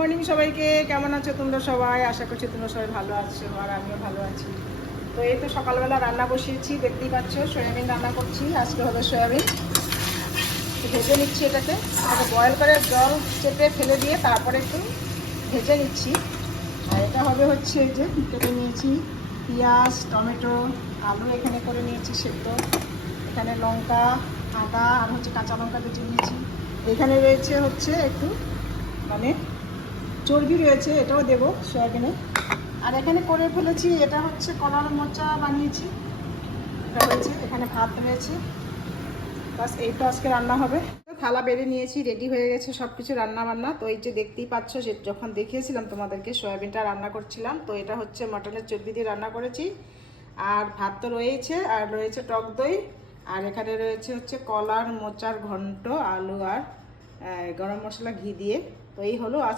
Morning সবাইকে, কেমন আছো তোমরা সবাই? আশা করছি তোমরা সবাই ভালো আছো আর আমিও ভালো আছি। তো এই তো সকালবেলা রান্না বসিয়েছি, দেখতেই পাচ্ছ সয়াবিন রান্না করছি। আজকে হবে সয়াবিন, ভেজে নিচ্ছি। এটাকে বয়েল করে জল চেপে ফেলে দিয়ে তারপরে একটু ভেজে নিচ্ছি। আর এটা হবে হচ্ছে এই যে কেটে নিয়েছি পেঁয়াজ, টমেটো, আলু এখানে করে নিয়েছি সেদ্ধ, এখানে লঙ্কা, আদা আর হচ্ছে কাঁচা লঙ্কা বেটে নিয়েছি। এখানে রয়েছে হচ্ছে একটু মানে চর্বি রয়েছে, এটাও দেবো সয়াবিনে। আর এখানে করে ফেলেছি, এটা হচ্ছে কলার মোচা বানিয়েছি, এটা হয়েছে। এখানে ভাত রয়েছে, বাস এই তো আজকে রান্না হবে। থালা বেড়ে নিয়েছি, রেডি হয়ে গেছে সব কিছু রান্না বান্না। তো এই যে দেখতেই পাচ্ছ, যে যখন দেখিয়েছিলাম তোমাদেরকে সয়াবিনটা রান্না করছিলাম, তো এটা হচ্ছে মটনের চর্বি দিয়ে রান্না করেছি। আর ভাত তো রয়েছে, আর রয়েছে টক দই, আর এখানে রয়েছে হচ্ছে কলার মোচার ঘন্ট, আলু আর গরম মশলা ঘি দিয়ে। তো এই হলো আজ